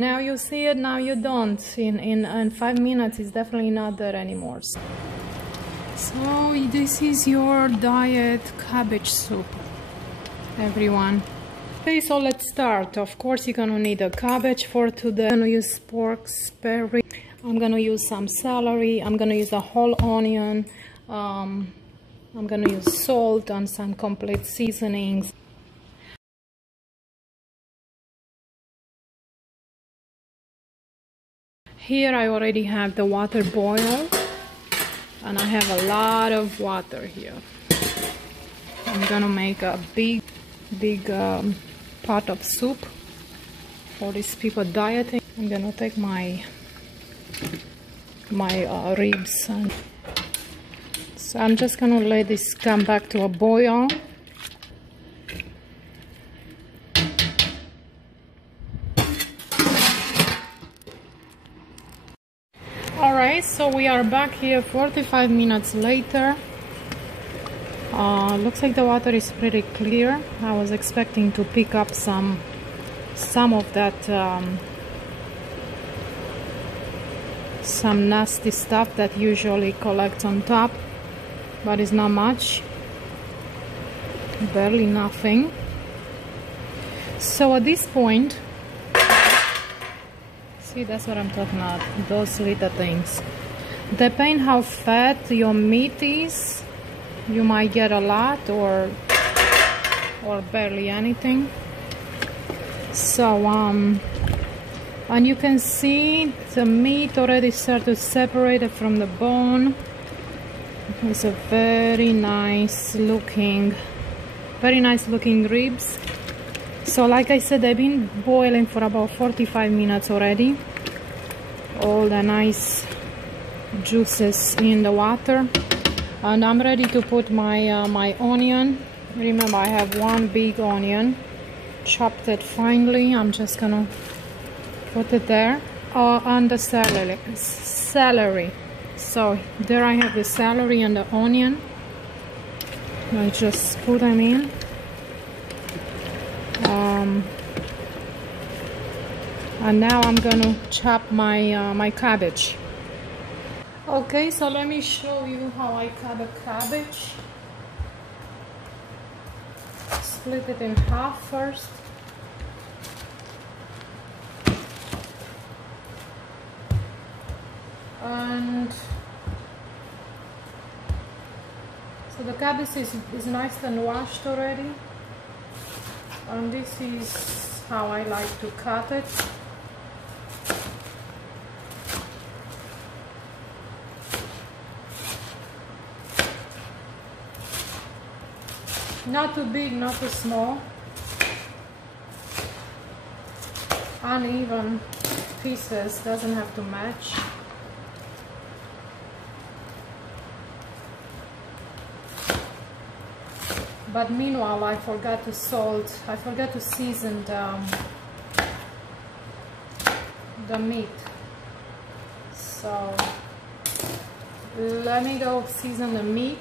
Now you see it, now you don't. In 5 minutes it's definitely not there anymore. So this is your diet cabbage soup, everyone. Okay, so let's start. Of course you're gonna need a cabbage for today. I'm gonna use pork spare rib. I'm gonna use some celery. I'm gonna use a whole onion. I'm gonna use salt and some complete seasonings. Here I already have the water boiled, and I have a lot of water here. I'm gonna make a big pot of soup for these people dieting. I'm gonna take my ribs, and so I'm just gonna let this come back to a boil. Alright, so we are back here 45 minutes later. Looks like the water is pretty clear. I was expecting to pick up some of that some nasty stuff that usually collects on top, but it's not much, barely nothing. So at this point, see, that's what I'm talking about, those little things. Depending how fat your meat is, you might get a lot or barely anything. So and you can see the meat already started to separate from the bone. It's a very nice looking ribs. So like I said, they've been boiling for about 45 minutes already. All the nice juices in the water. And I'm ready to put my my onion. Remember, I have one big onion, chopped it finely. I'm just gonna put it there. And the celery. So there I have the celery and the onion. I just put them in. And now I'm gonna chop my cabbage. Okay, so let me show you how I cut a cabbage. Split it in half first. And so the cabbage is nice and washed already. And this is how I like to cut it. Not too big, not too small. Uneven pieces, doesn't have to match. But meanwhile, I forgot to season the meat. So let me go season the meat.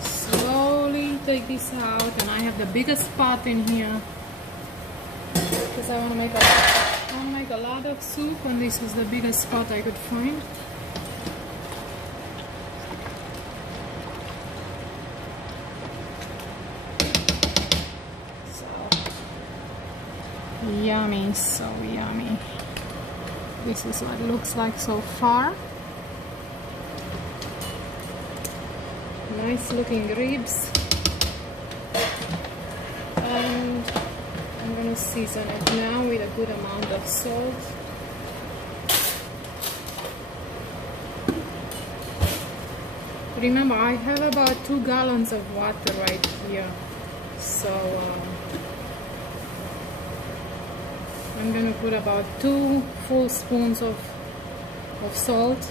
Slowly take this out, and I have the biggest pot in here because I want to make a lot of soup, and this is the biggest pot I could find. Yummy, so yummy. This is what it looks like so far. Nice looking ribs. And I'm gonna season it now with a good amount of salt. Remember, I have about 2 gallons of water right here. So I'm gonna put about 2 full spoons of salt.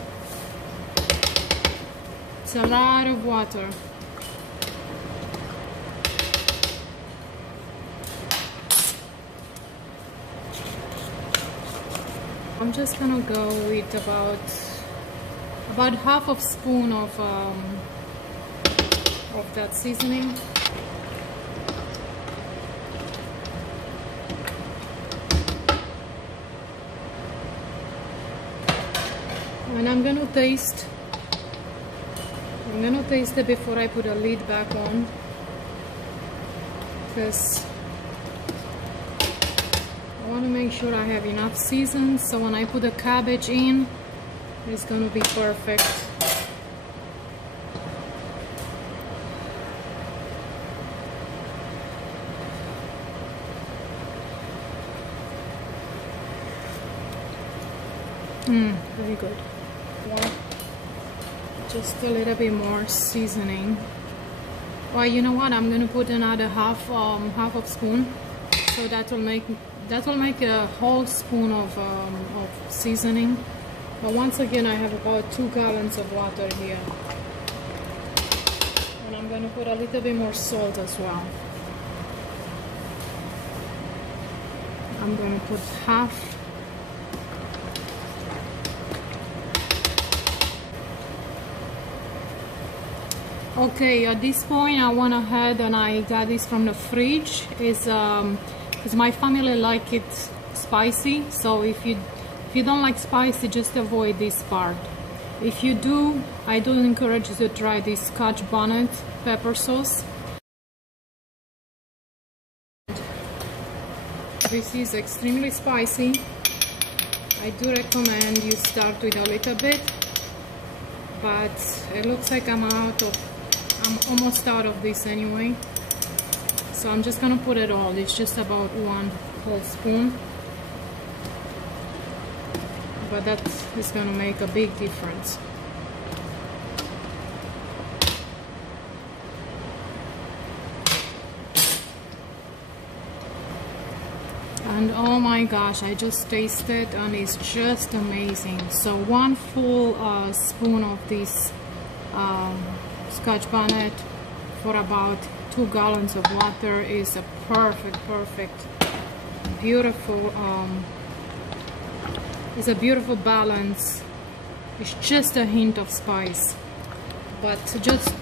It's a lot of water. I'm just gonna go with about half a spoon of that seasoning. And I'm gonna taste it before I put the lid back on, because I want to make sure I have enough season, so when I put the cabbage in, it's gonna be perfect. Very good. Just a little bit more seasoning. Well, you know what? I'm gonna put another half of spoon, so that will make a whole spoon of seasoning. But once again, I have about 2 gallons of water here, and I'm gonna put a little bit more salt as well. I'm gonna put half. Okay, at this point I went ahead and I got this from the fridge. It's because my family like it spicy, so if you don't like spicy, just avoid this part. If you do, I do encourage you to try this Scotch bonnet pepper sauce. This is extremely spicy. I do recommend you start with a little bit, but it looks like I'm almost out of this anyway, so I'm just gonna put it all. It's just about 1 whole spoon, but that is gonna make a big difference. And oh my gosh, I just tasted and it's just amazing. So 1 full spoon of this Scotch bonnet for about 2 gallons of water is a perfect, beautiful, it's a beautiful balance. It's just a hint of spice, but just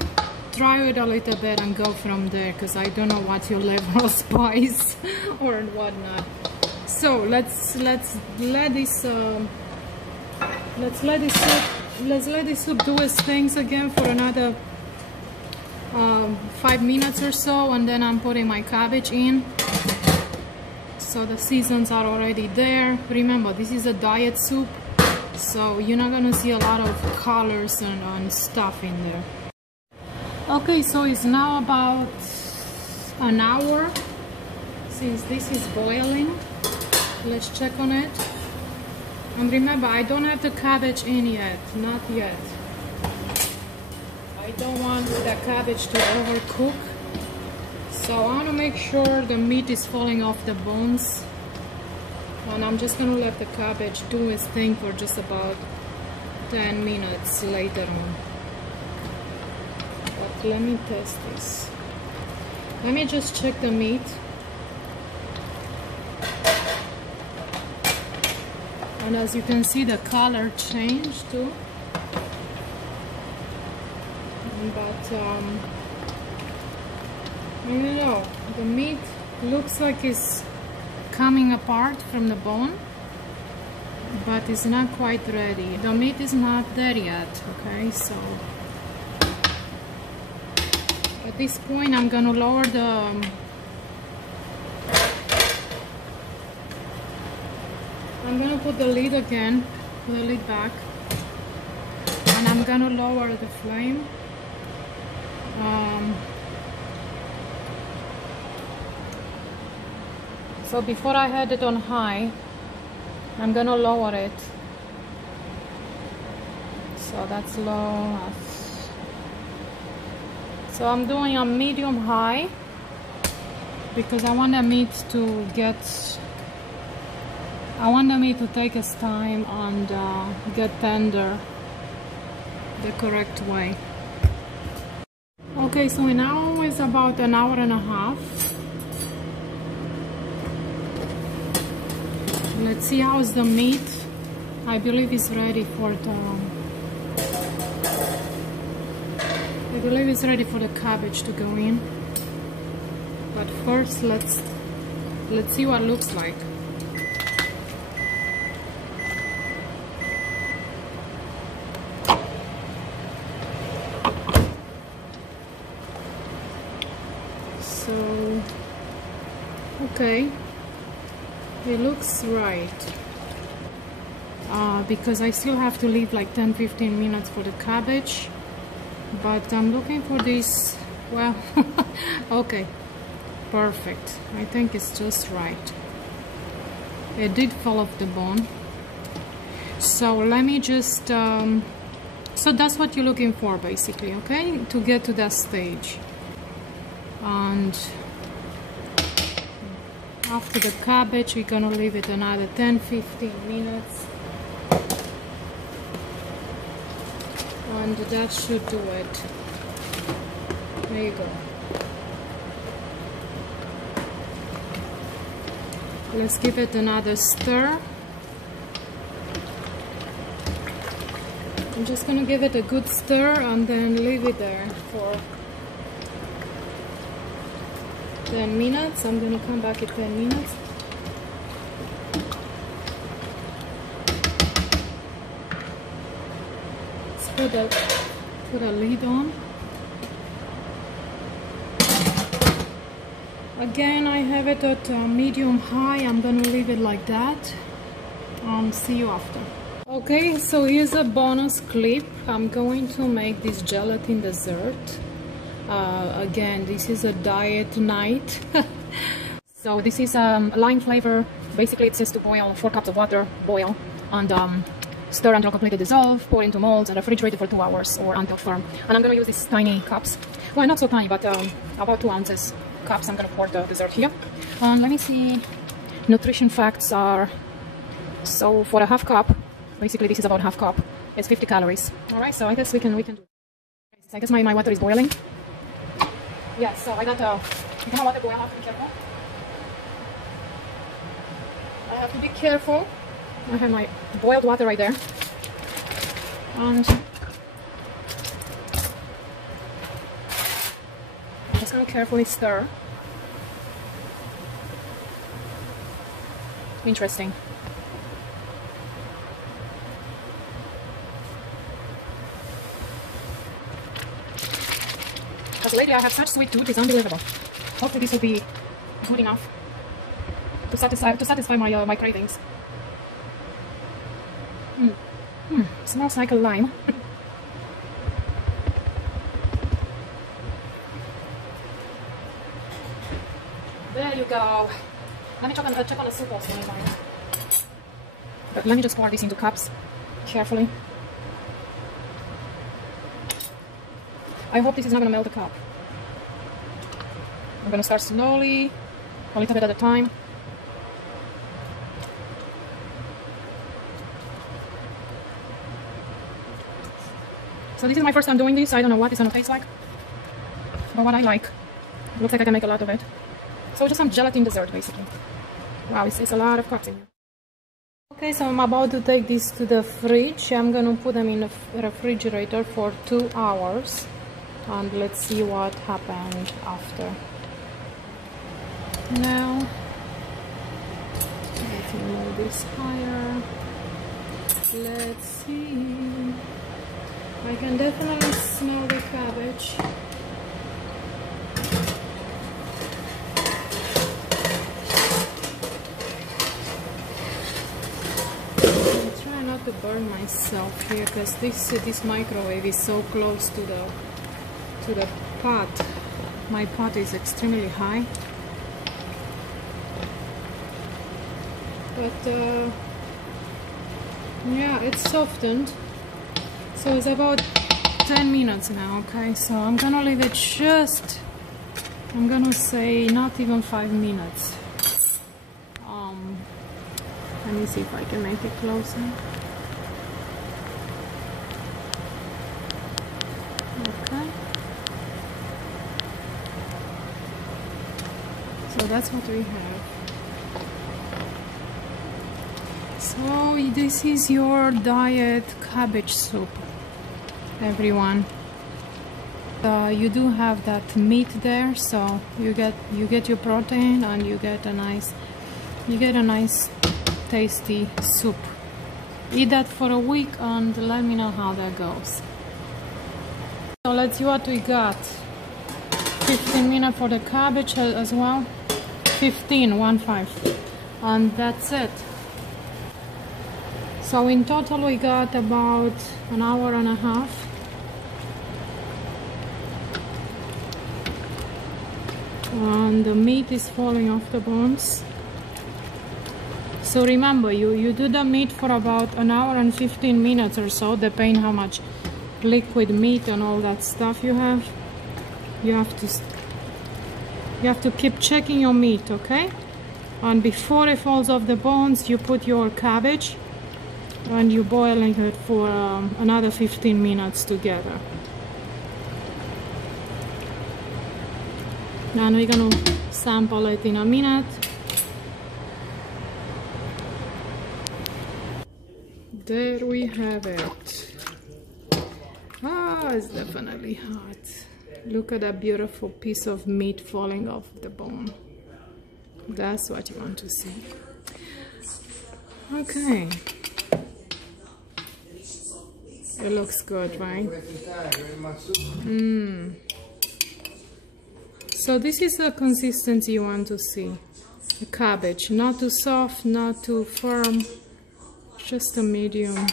try it a little bit and go from there, because I don't know what your level of spice or whatnot. So let's let this soup do its things again for another 5 minutes or so, and then I'm putting my cabbage in. So the seasons are already there. Remember, this is a diet soup, so you're not gonna see a lot of colors and stuff in there. Okay, so it's now about an hour since this is boiling. Let's check on it. And remember, I don't have the cabbage in yet, not yet. I don't want the cabbage to overcook, so I want to make sure the meat is falling off the bones. And I'm just going to let the cabbage do its thing for just about 10 minutes later on. But let me test this. Let me just check the meat. And as you can see, the color changed too. But I don't know, the meat looks like it's coming apart from the bone, but it's not quite ready. The meat is not there yet, okay? So at this point I'm gonna lower the I'm gonna put the lid again, put the lid back, and I'm gonna lower the flame. So before I had it on high, I'm gonna lower it. So that's low. So I'm doing a medium high because I want the meat to take its time and get tender the correct way. Okay, so now it's about an hour and a half. Let's see how's the meat. I believe it's ready for the cabbage to go in. But first, let's see what it looks like. Okay, it looks right. Because I still have to leave like 10-15 minutes for the cabbage, but I'm looking for this. Well, okay, perfect. I think it's just right. It did fall off the bone. So let me just so that's what you're looking for basically, okay, to get to that stage. And after the cabbage, we're gonna leave it another 10-15 minutes, and that should do it. There you go. Let's give it another stir. I'm just gonna give it a good stir and then leave it there for 10 minutes. I'm gonna come back in 10 minutes. Let's put a lid on. Again, I have it at medium high. I'm gonna leave it like that. See you after. Okay, so here's a bonus clip. I'm going to make this gelatin dessert. Again, this is a diet night. So this is lime flavor. Basically it says to boil 4 cups of water, boil, and stir until completely dissolved, pour into molds and refrigerate it for 2 hours or until firm. And I'm going to use these tiny cups. Well, not so tiny, but about 2 ounces cups. I'm going to pour the dessert here. And let me see. Nutrition facts are, so for a half cup, basically this is about half cup, it's 50 calories. Alright, so I guess we can do it. I guess my water is boiling. Yeah, so I got my water boil. I have to be careful. I have to be careful. I have my boiled water right there. And I'm just going to carefully stir. Interesting. Because lately I have such sweet tooth, it's unbelievable. Hopefully this will be good enough to satisfy my my cravings. Smells like a lime. There you go. Let me check on the soup also. But let me just pour this into cups carefully. I hope this is not going to melt the cup. I'm going to start slowly, a little bit at a time. So this is my first time doing this. I don't know what it's going to taste like, but what I like. It looks like I can make a lot of it. So just some gelatin dessert basically. Wow, it's a lot of cups in here. Okay, so I'm about to take this to the fridge. I'm going to put them in the refrigerator for 2 hours. And let's see what happened after. Now, let's move this higher. Let's see. I can definitely smell the cabbage. I'm trying not to burn myself here because this microwave is so close to the pot. My pot is extremely high, but yeah, it's softened, so it's about 10 minutes now. Okay, so I'm gonna leave it just, I'm gonna say not even 5 minutes. Let me see if I can make it closer. Okay. So that's what we have. So this is your diet cabbage soup, everyone. You do have that meat there, so you get your protein and you get a nice tasty soup. Eat that for a week and let me know how that goes. So let's see what we got. 15 minutes for the cabbage as well. 15, and that's it. So in total we got about an hour and a half. And the meat is falling off the bones. So remember, you do the meat for about an hour and 15 minutes or so, depending how much liquid meat and all that stuff you have. You have to keep checking your meat, okay? And before it falls off the bones, you put your cabbage and you boiling it for another 15 minutes together. And we're gonna sample it in a minute. There we have it. Ah, it's definitely hot. Look at that beautiful piece of meat falling off the bone. That's what you want to see. Okay. It looks good, right? So this is the consistency you want to see. The cabbage, not too soft, not too firm, just a medium.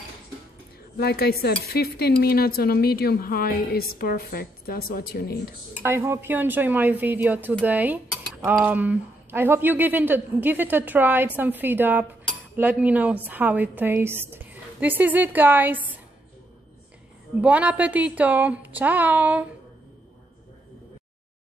Like I said, 15 minutes on a medium high is perfect. That's what you need. I hope you enjoy my video today. I hope you give it a try, some feed up. Let me know how it tastes. This is it, guys. Buon appetito. Ciao.